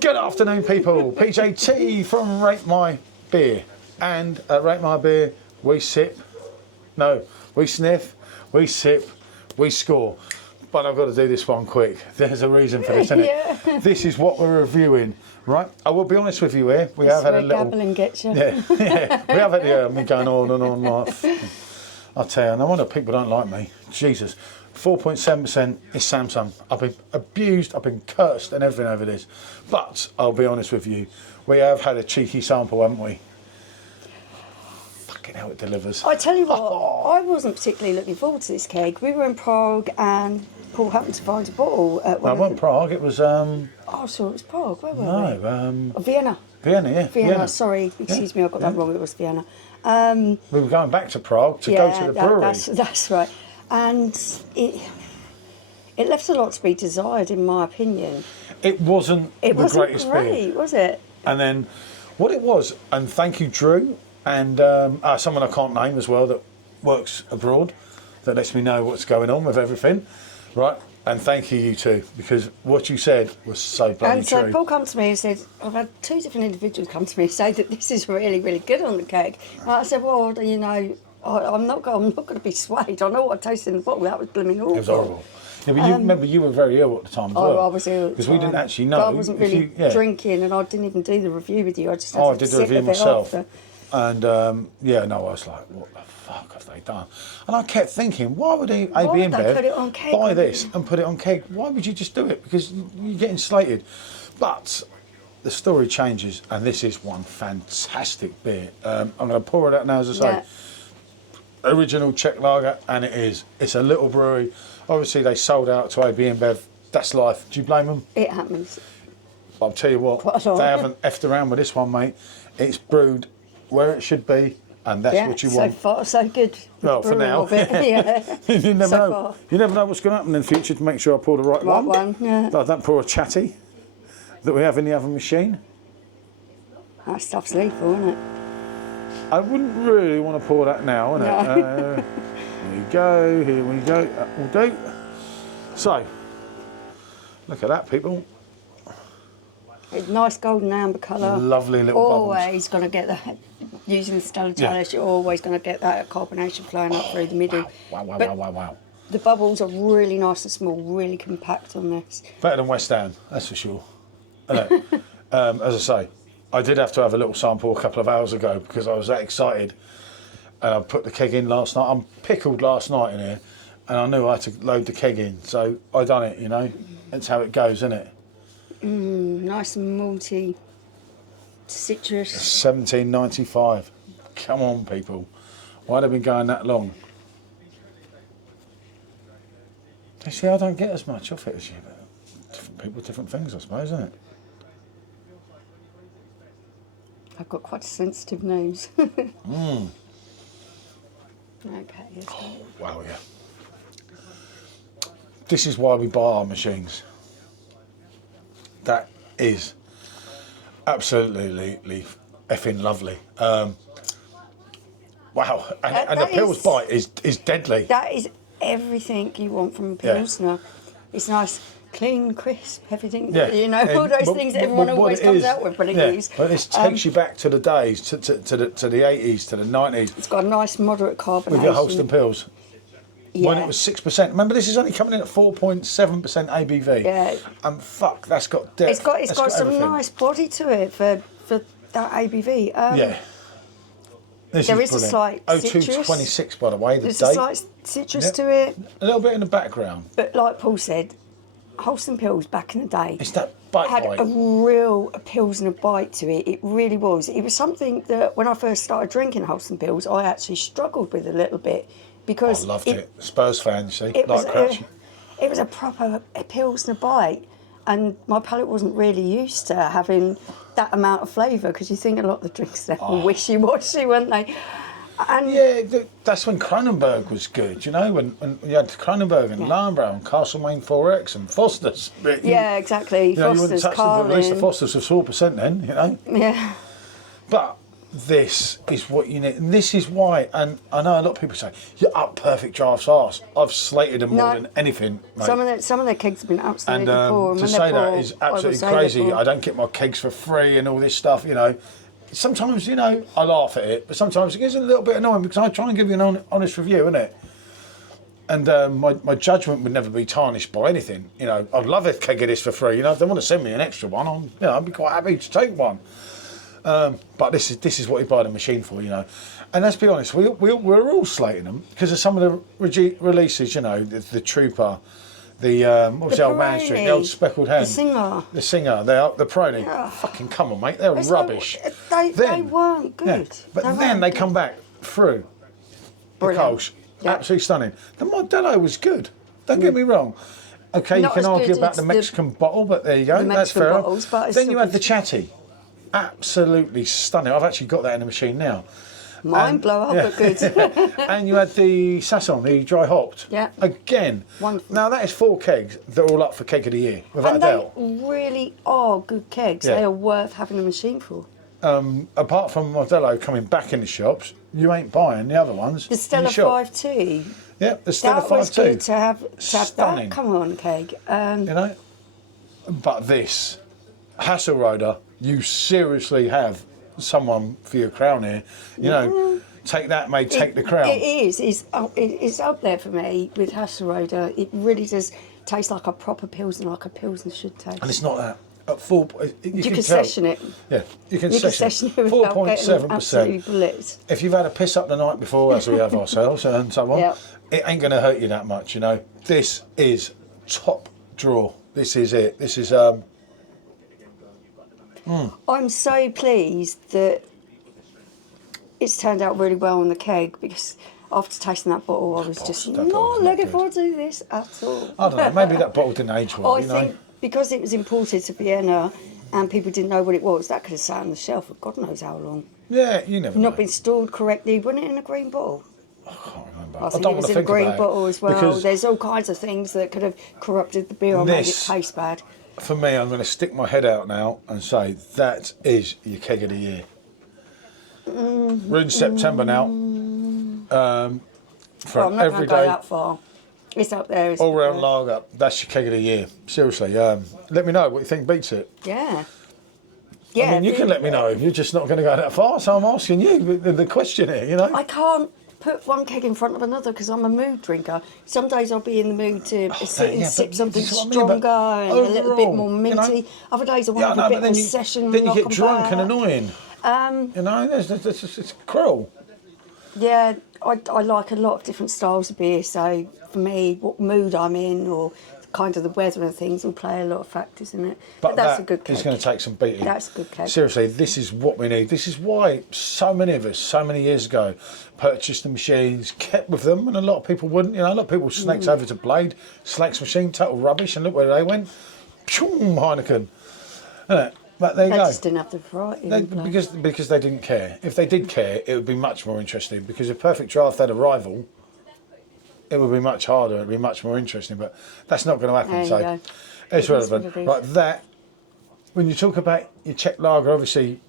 Good afternoon, people. PJT from Rate My Beer. And at Rate My Beer, we sip. No, we sniff, we sip, we score. But I've got to do this one quick. There's a reason for this, isn't it? Yeah. This is what we're reviewing, right? I will be honest with you here. We have had a little. Gabbling gets you. Yeah, yeah. We have had me going on and on like. I'll tell you, no wonder people don't like me. Jesus. 4.7% is Samson. I've been abused, I've been cursed and everything over this. But I'll be honest with you, we have had a cheeky sample, haven't we? Fucking hell, it delivers. I tell you what, I wasn't particularly looking forward to this keg. We were in Prague and Paul happened to find a bottle at No, it wasn't Prague, it was... Oh, so it was Prague, where were we? No, Vienna. Vienna, yeah. Vienna, sorry, excuse me, I got that wrong, it was Vienna. We were going back to Prague to go to the brewery. That's right. And it left a lot to be desired, in my opinion. It wasn't the greatest great, beer. was it? And then what it was, and thank you, Drew, and someone I can't name as well that works abroad, that lets me know what's going on with everything, right? And thank you, you two, because what you said was so bloody true. And so Paul came to me and said, I've had two different individuals come to me and say that this is really, really good on the keg. And I said, well, you know, I'm not going to be swayed. I know what I tasted in the bottle. That was blooming awful. It was horrible. Yeah, but you remember you were very ill at the time as well. I was ill. Because we didn't actually know. I wasn't really drinking, and I didn't even do the review with you. I just had I to did the sip review of it myself. after. And I was like, what the fuck have they done? And I kept thinking, why would AB InBev buy this and put it on keg? Why would you just do it? Because you're getting slated. But the story changes, and this is one fantastic beer. I'm going to pour it out now, as I say. Yeah. Original Czech lager, and it is. It's a little brewery. Obviously, they sold out to AB InBev. That's life. Do you blame them? It happens. I'll tell you what, they haven't effed around with this one, mate. It's brewed where it should be, and that's what you want. So far, so good. Well, for now. Yeah. You never So know. far. You never know what's going to happen in the future to make sure I pour the right one. Yeah. I don't pour a chatty that we have in the other machine. That stuff's lethal, isn't it? I wouldn't really want to pour that now, innit? No. Here we go, that will do. So, look at that, people. It's nice golden amber colour. Lovely little bubbles. Always going to get that, using the stellar talus, you're always going to get that carbonation flowing up through the middle. Wow. The bubbles are really nice and small, really compact on this. Better than West Ham, that's for sure. As I say, I did have to have a little sample a couple of hours ago because I was that excited. And I put the keg in last night. I'm pickled last night in here, and I knew I had to load the keg in. So I done it, you know. That's how it goes, isn't it? Nice and malty, citrus. 17.95. Come on, people. Why have they been going that long? You see, I don't get as much off it as you. But different people, different things, I suppose, isn't it? I've got quite a sensitive nose. Okay. Yes. Wow, yeah. This is why we buy our machines. That is absolutely effing lovely. Wow, and the Pils bite is deadly. That is everything you want from a Pilsner. It's nice, clean, crisp, everything. Yeah. You know, all those things that everyone always comes out with, but it is. But this takes you back to the days, to the 80s, to the 90s. It's got a nice moderate carbonation. With your Holston Pils. Yeah. When it was 6%. Remember, this is only coming in at 4.7% ABV. Yeah. And fuck, that's got depth. It's got some everything. nice body to it for that ABV. Yeah. There is a slight citrus. 0226, by the way, the There's date. a slight citrus to it. A little bit in the background. But like Paul said, Holston Pils back in the day It's that bite. had a real Pilsner bite to it. It really was. It was something that when I first started drinking Holston Pils, I actually struggled with a little bit because I loved it. Spurs fan, you see. It was Crouch. a proper Pilsner bite, and my palate wasn't really used to having that amount of flavour because you think a lot of the drinks are wishy-washy, weren't they? And yeah, that's when Kronenberg was good, you know, when you had Kronenberg and Larnbrow and Castlemaine 4X and Foster's. Yeah, exactly. You know, you wouldn't Foster's, touch them, but at least the Carlin. Foster's was 4% then, you know. Yeah. But this is what you need, and this is why. And I know a lot of people say you're up Perfect Draft's arse. I've slated them more than anything, mate. Some of their kegs have been absolutely poor. And to say that is absolutely crazy. I don't get my kegs for free and all this stuff, you know. Sometimes, you know, I laugh at it, but sometimes it gets a little bit annoying because I try and give you an honest review, innit? And my judgment would never be tarnished by anything. You know, I'd love if keg of this for free. You know, if they want to send me an extra one, I'd be quite happy to take one. But this is what you buy the machine for, you know. And let's be honest, we're all slating them because of some of the releases, you know, the Trooper, the what was the old Man Street, the old Speckled Hen, the Singer, the Prony. Yeah. Fucking come on, mate, they're rubbish. They weren't good. Yeah. But then they come back through the Kolsch. Yep. Absolutely stunning. The Modelo was good. Don't get me wrong. Okay, you can argue about the Mexican bottle, but there you go. That's fair. Bottles, but then you had the Chatty. Absolutely stunning. I've actually got that in the machine now. Mind blower, but good. And you had the Samson, the dry hopped. Yeah. Again. Wonderful. Now that is 4 kegs. They're all up for keg of the year, without a doubt. And they really are good kegs. Yeah. They are worth having a machine for. Apart from Modelo coming back in the shops, you ain't buying the other ones. The Stella 5-2. Yeah, the Stella 5-2. That was good to have Stunning. that. Come on, keg. You know? But this, Hasselroder, you seriously have someone for your crown here. You know, take that, mate, take the crown. It is. It's up there for me with Hasselroder. It really does taste like a proper Pilsner, like a Pilsner should taste. And it's not that. At 4, you can session it. Yeah, you can session it. 4.7%. If you've had a piss up the night before, as we have ourselves, and so on, it ain't going to hurt you that much, you know. This is top draw. This is it. This is. I'm so pleased that it's turned out really well on the keg because after tasting that bottle, I was just not looking forward to this at all. I don't know. Maybe that bottle didn't age well. I think because it was imported to Vienna and people didn't know what it was, that could have sat on the shelf for God knows how long. Yeah, you never know. Not been stored correctly. Wasn't it in a green bottle? I can't remember. I think it was in a green bottle as well. There's all kinds of things that could have corrupted the beer or made it taste bad. For me, I'm going to stick my head out now and say that is your keg of the year. We're in September now. I'm not going to go that far. It's up there. All-round lager. That's your keg of the year. Seriously. Let me know what you think beats it. Yeah. I mean, you can let me know. You're just not going to go that far, so I'm asking you the question here, you know? I can't put one keg in front of another because I'm a mood drinker. Some days I'll be in the mood to sit and sip something stronger and a little bit more minty. You know? Other days I want to have a bit of a session. Then you get drunk and annoying. You know, it's cruel. Yeah, I like a lot of different styles of beer, so for me, what mood I'm in or kind of the weather and things will play a lot of factors in it. But that's a good keg. It's going to take some beating. That's a good keg. Seriously, this is what we need. This is why so many of us, so many years ago, purchased the machines, kept with them, and a lot of people wouldn't. You know, a lot of people snakes over to Blade, Slacks machine, total rubbish, and look where they went. Pshum, Heineken. Isn't it? But there you go. They just didn't have the variety. Because they didn't care. If they did care, it would be much more interesting. Because if Perfect Draft had a rival, it would be much harder. It would be much more interesting. But that's not going to happen. So it's relevant. Right, that when you talk about your Czech lager, obviously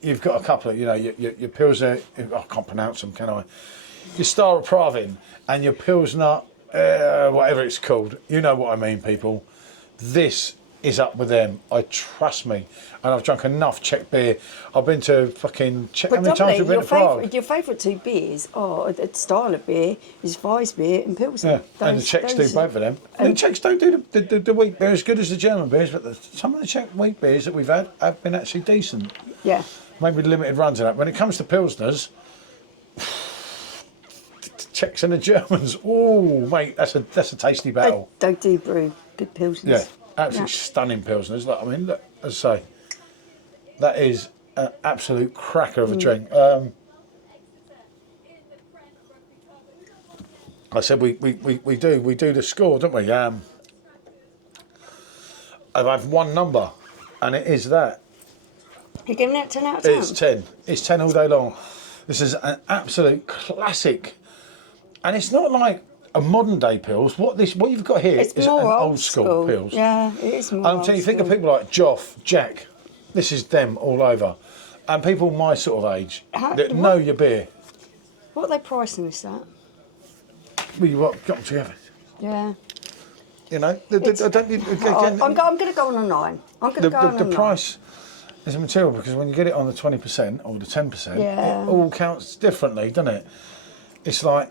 you've got a couple of, you know, your Pilsner. I can't pronounce them, can I? Your Star of Pravin and your Pilsner, whatever it's called. You know what I mean, people. This is up with them. Trust me. And I've drunk enough Czech beer. I've been to fucking Czech. How many times have you been to Prague? Your favourite 2 beers are a style of beer is Weissbier and Pilsner. Yeah, and the Czechs do both of them. And the Czechs don't do the wheat beer as good as the German beers, but some of the Czech wheat beers that we've had have been actually decent. Yeah. Maybe limited runs of that. When it comes to Pilsners, the Czechs and the Germans, oh mate, that's a tasty battle. They do brew good Pilsners. Yeah. Absolutely stunning Pilsners. Look, I mean, look, as I say, that is an absolute cracker of a drink. I said we do the score, don't we? I've one number, and it is that. You're giving it 10 out of 10? It's 10. It's 10 all day long. This is an absolute classic, and it's not like a modern day pills. What you've got here is an old school pills. Yeah, it is more. You think of people like Joff, Jack. This is them all over. And people my sort of age that what? know your beer. What are they pricing this at? Well, you what, got them together. Yeah. You know, I don't, again, I'm going to go on a 9. I'm going to go on a 9. The price is a material because when you get it on the 20% or the 10%, Yeah. it all counts differently, doesn't it? It's like,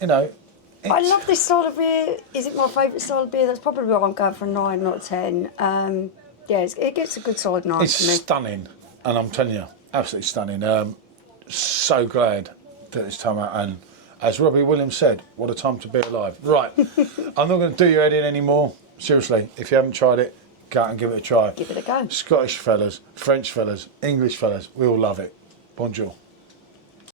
you know. I love this style of beer. Is it my favourite style of beer? That's probably why I'm going for a 9, not a 10. Yeah, it gets a good solid 9 It's for me. stunning, and I'm telling you, absolutely stunning. So glad that it's come out, and as Robbie Williams said, what a time to be alive. Right, I'm not going to do your head in anymore. Seriously, if you haven't tried it, go out and give it a try. Give it a go. Scottish fellas, French fellas, English fellas, we all love it. Bonjour.